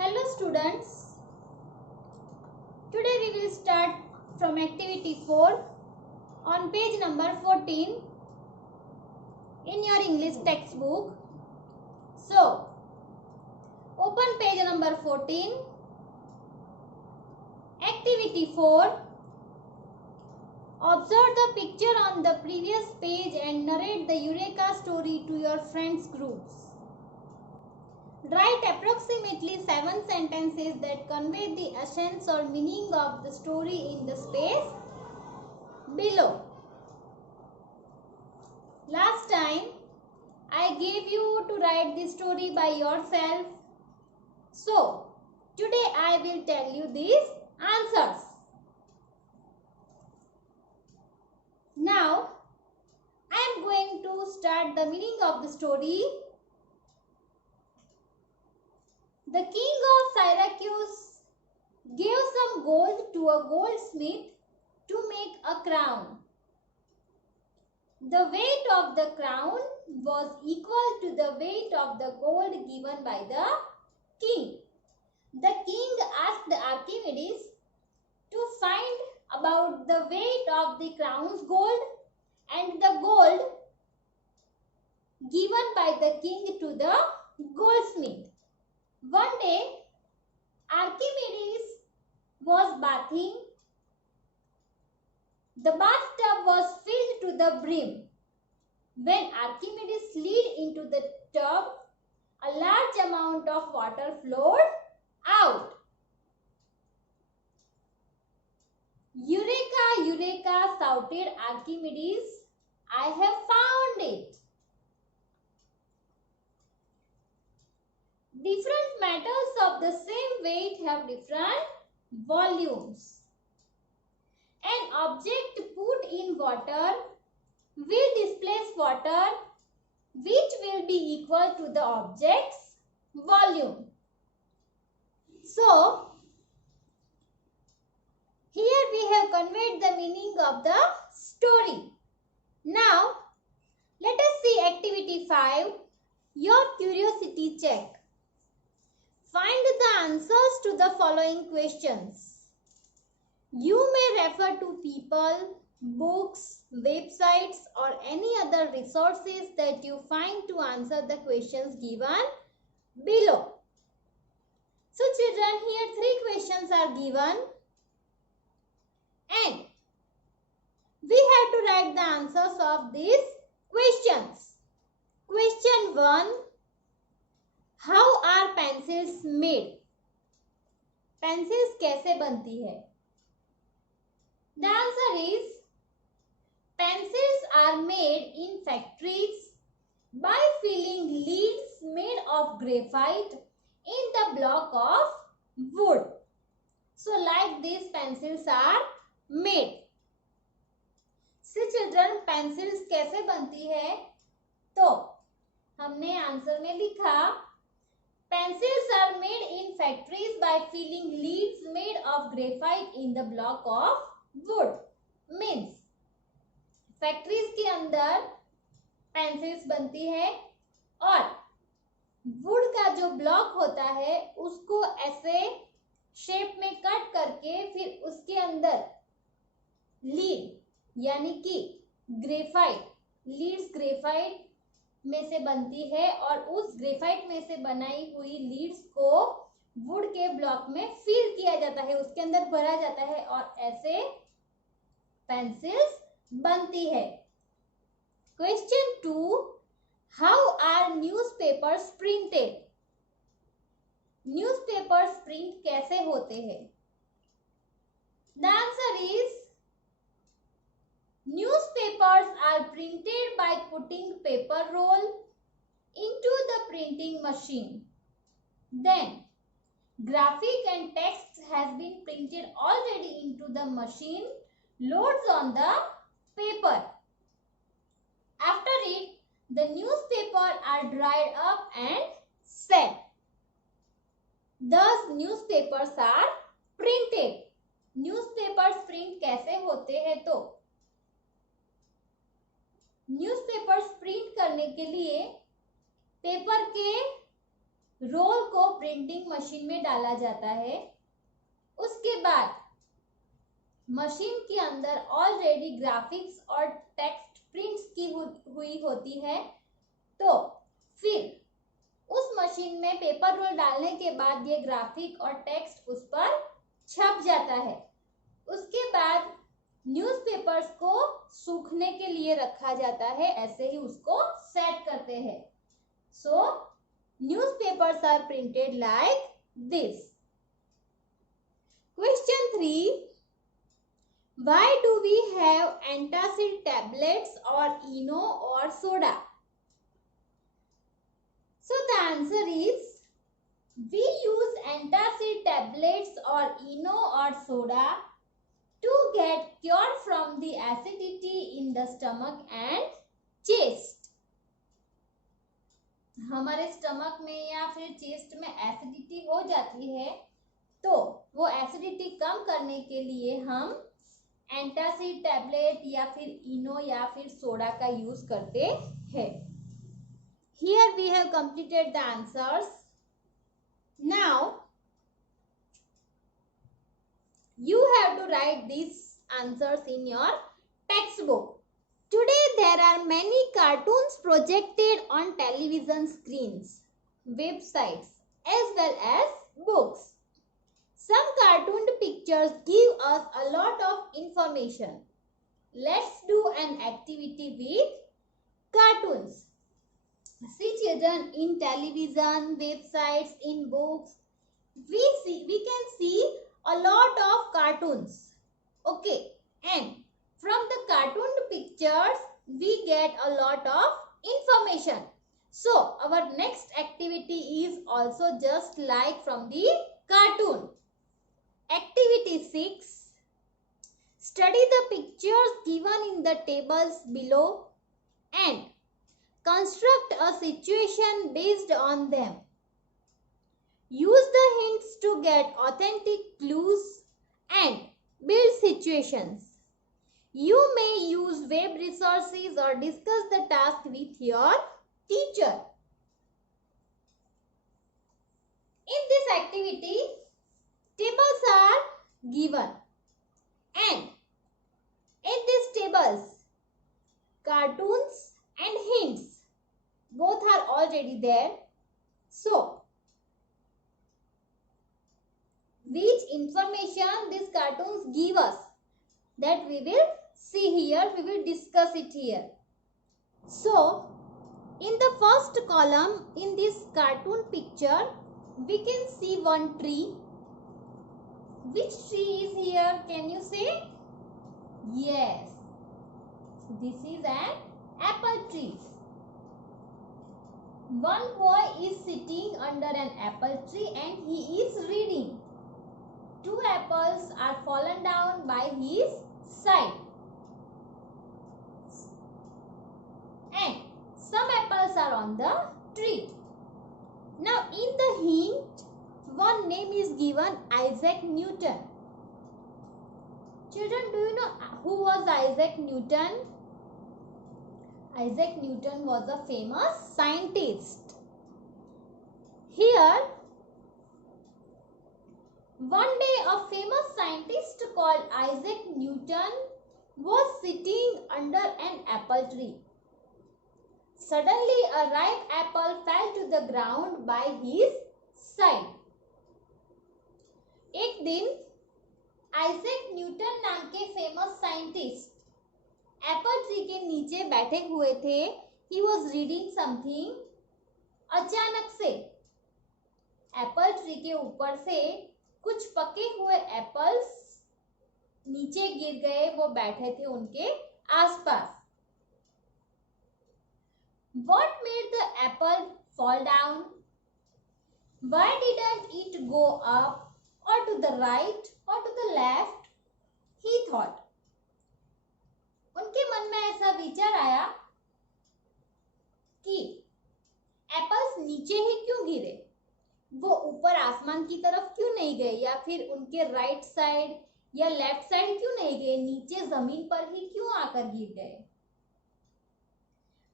Hello students, today we will start from activity 4 on page number 14 in your English textbook. So, open page number 14, activity 4, observe the picture on the previous page and narrate the Eureka story to your friends groups. Write approximately 7 sentences that convey the essence or meaning of the story in the space below. Last time I gave you to write the story by yourself. So today I will tell you these answers. Now I am going to start the meaning of the story. The king of Syracuse gave some gold to a goldsmith to make a crown. The weight of the crown was equal to the weight of the gold given by the king. The king asked Archimedes to find about the weight of the crown's gold and the gold given by the king to the goldsmith. One day, Archimedes was bathing. The bathtub was filled to the brim. When Archimedes slid into the tub, a large amount of water flowed out. Eureka, Eureka, shouted Archimedes, I have found it. Different metals of the same weight have different volumes. An object put in water will displace water which will be equal to the object's volume. So, here we have conveyed the meaning of the story. Now, let us see activity 5, your curiosity check. Find the answers to the following questions. You may refer to people, books, websites or any other resources that you find to answer the questions given below. So children, here 3 questions are given and we have to write the answers of these questions. Question 1. How are pencils made? Pencils कैसे बनती है? The answer is pencils are made in factories by filling leads made of graphite in the block of wood. So like these pencils are made. See children, pencils कैसे बनती है? तो हमने answer में लिखा pencils are made in factories by filling leads made of graphite in the block of wood. Means factories के अंदर pencils बनती है और वुड का जो ब्लॉक होता है उसको ऐसे शेप में कट करके फिर उसके अंदर लीड यानी कि ग्रेफाइट लीड्स ग्रेफाइट में से बनती है और उस ग्रेफाइट में से बनाई हुई लीड्स को वुड के ब्लॉक में फिल किया जाता है, उसके अंदर भरा जाता है और ऐसे पेंसिल्स बनती है. Question 2. How are newspapers printed? Newspapers print कैसे होते हैं? The answer is newspapers are printed by putting paper roll into the printing machine. Then graphic and text has been printed already into the machine, loads on the paper. After it, the newspaper are dried up and set. Thus newspapers are printed. Newspapers print कैसे होते हैं? तो newspapers print करने के लिए paper के role को printing machine में डाला जाता है। उसके बाद मशीन के अंदर ऑलरेडी ग्राफिक्स और टेक्स्ट प्रिंट्स की हुई होती है। तो फिर उस मशीन में पेपर रोल डालने के बाद ये ग्राफिक और टेक्स्ट उस पर छप जाता है। उसके बाद न्यूज़पेपर्स को सूखने के लिए रखा जाता है, ऐसे ही उसको सेट करते हैं। So newspapers are printed like this. Question 3. Why do we have antacid tablets or ENO or soda? So the answer is we use antacid tablets or ENO or soda to get cure from the acidity in the stomach and chest. हमारे stomach में या फिर chest में acidity हो जाती है, तो वो एसिडिटी कम करने के लिए हम एंटासिड टैबलेट या फिर इनो या फिर सोडा का यूज करते हैं। Here we have completed the answers. Now you have to write these answers in your textbook. Today there are many cartoons projected on television screens, websites as well as books. Some cartoon pictures give us a lot of information. Let's do an activity with cartoons. See children, in television, websites, in books, we can see a lot of cartoons. Okay, and from the cartoon pictures we get a lot of information. So our next activity is also just like from the cartoon. Activity 6. Study the pictures given in the tables below and construct a situation based on them. Use the hints to get authentic clues and build situations. You may use web resources or discuss the task with your teacher. In this activity, tables are given, and in these tables, cartoons and hints both are already there. So, which information these cartoons give us, that we will see here, we will discuss it here. So, in the first column in this cartoon picture, we can see one tree. Which tree is here? Can you say? Yes, this is an apple tree. One boy is sitting under an apple tree and he is reading. 2 apples are fallen down by his side. And some apples are on the tree. Now in the hint, one name is given, Isaac Newton. Children, do you know who was Isaac Newton? Isaac Newton was a famous scientist. Here, one day a famous scientist called Isaac Newton was sitting under an apple tree. Suddenly a ripe apple fell to the ground by his side. एक दिन Isaac Newton नाम के famous scientist Apple tree के नीचे बैठे हुए थे. He was reading something. अचानक से एप्पल ट्री के ऊपर से कुछ पके हुए एप्पल्स नीचे गिर गए. वो बैठे थे उनके आसपास. What made the apple fall down? Why didn't it go up or to the right or to the left? He thought. उनके मन में ऐसा विचार आया कि एप्पल्स नीचे ही क्यों गिरे, वो ऊपर आसमान की तरफ क्यों नहीं गए, या फिर उनके राइट साइड या लेफ्ट साइड क्यों नहीं गए, नीचे जमीन पर ही क्यों आकर गिर गए.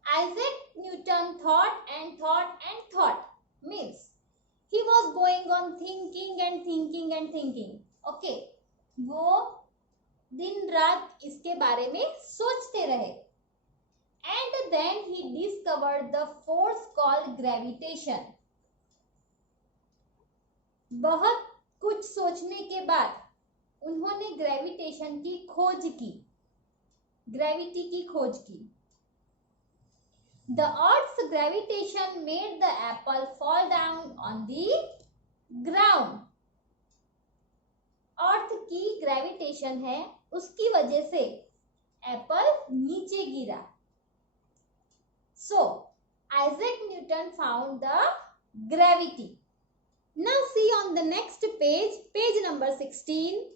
Isaac Newton thought and thought and thought. Means he was going on thinking and thinking and thinking. Okay, वो दिन रात इसके बारे में सोचते रहे. And then he discovered the force called gravitation. बहुत कुछ सोचने के बाद उन्होंने ग्रेविटेशन की खोज की, ग्रेविटी की खोज की. The Earth's gravitation made the apple fall down on the ground. अर्थ की ग्रेविटेशन है, उसकी वजह से एप्पल नीचे गिरा. So Isaac Newton found the gravity. Now see on the next page, page number 16.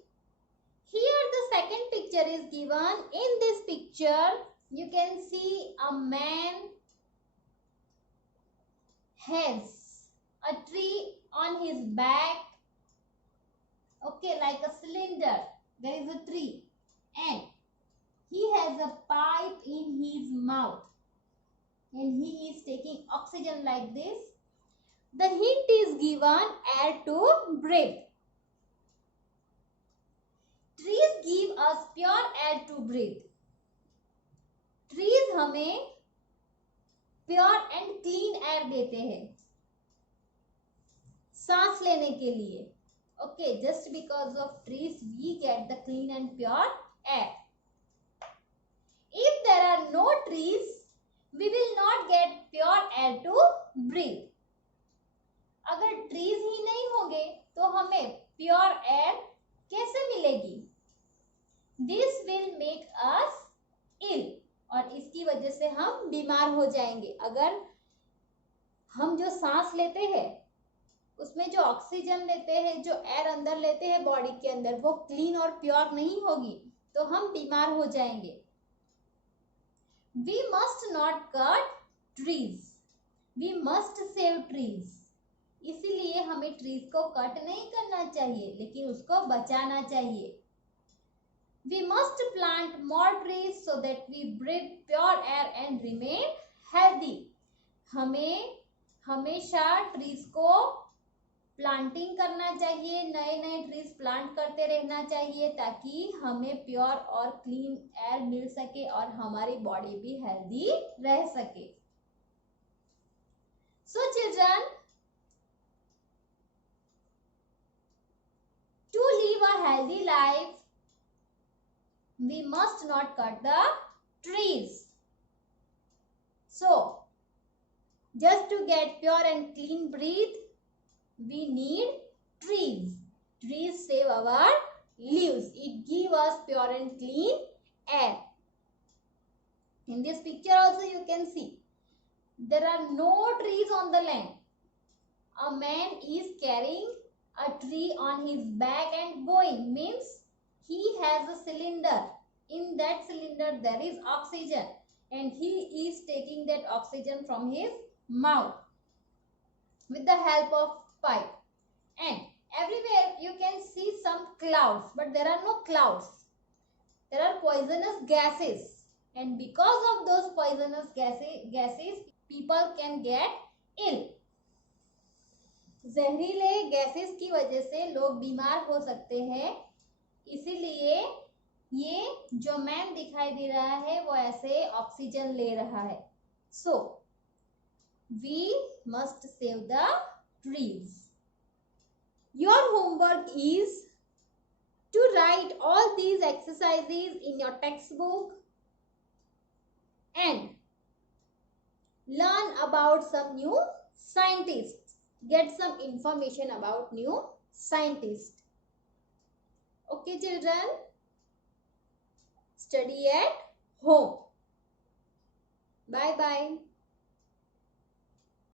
Here the second picture is given. In this picture you can see a man has a tree on his back. Okay, like a cylinder. There is a tree and he has a pipe in his mouth and he is taking oxygen like this. The hint is given air to breathe. Trees give us pure air to breathe. Trees हमें pure and clean air देते हैं सांस लेने के लिए. Okay, just because of trees we get the clean and pure air. If there are no trees we will not get pure air to breathe. अगर trees ही नहीं होंगे तो हमें प्योर एयर कैसे मिलेगी? This will make us ill, और इसकी वजह से हम बीमार हो जाएंगे. अगर हम जो सांस लेते हैं उसमें जो ऑक्सीजन लेते हैं, जो एयर अंदर लेते हैं बॉडी के अंदर, वो क्लीन और प्योर नहीं होगी तो हम बीमार हो जाएंगे. We must not cut trees, we must save trees. इसीलिए हमें ट्रीज को कट नहीं करना चाहिए लेकिन उसको बचाना चाहिए. We must plant more trees so that we breathe pure air and remain healthy. हमें हमेशा ट्रीज को प्लांटिंग करना चाहिए, नए नए ट्रीज प्लांट करते रहना चाहिए ताकि हमें प्योर और क्लीन एयर मिल सके और हमारी बॉडी भी हेल्दी रह सके. So children, to live a healthy life we must not cut the trees. So just to get pure and clean breath we need trees. Trees save our leaves, it give us pure and clean air. In this picture also you can see there are no trees on the land. A man is carrying a tree on his back and going, means he has a cylinder. In that cylinder there is oxygen and he is taking that oxygen from his mouth with the help of pipe. And everywhere you can see some clouds, but there are no clouds. There are poisonous gases, and because of those poisonous gases people can get ill. जहरीले gases की वजह से लोग बीमार हो सकते हैं. इसीलिए ये जो मैन दिखाई दे रहा है वो ऐसे ऑक्सीजन ले रहा है. So we must save the trees. Your homework is to write all these exercises in your text book and learn about some new scientist. Get some information about new scientist. Okay children, study at home. Bye bye.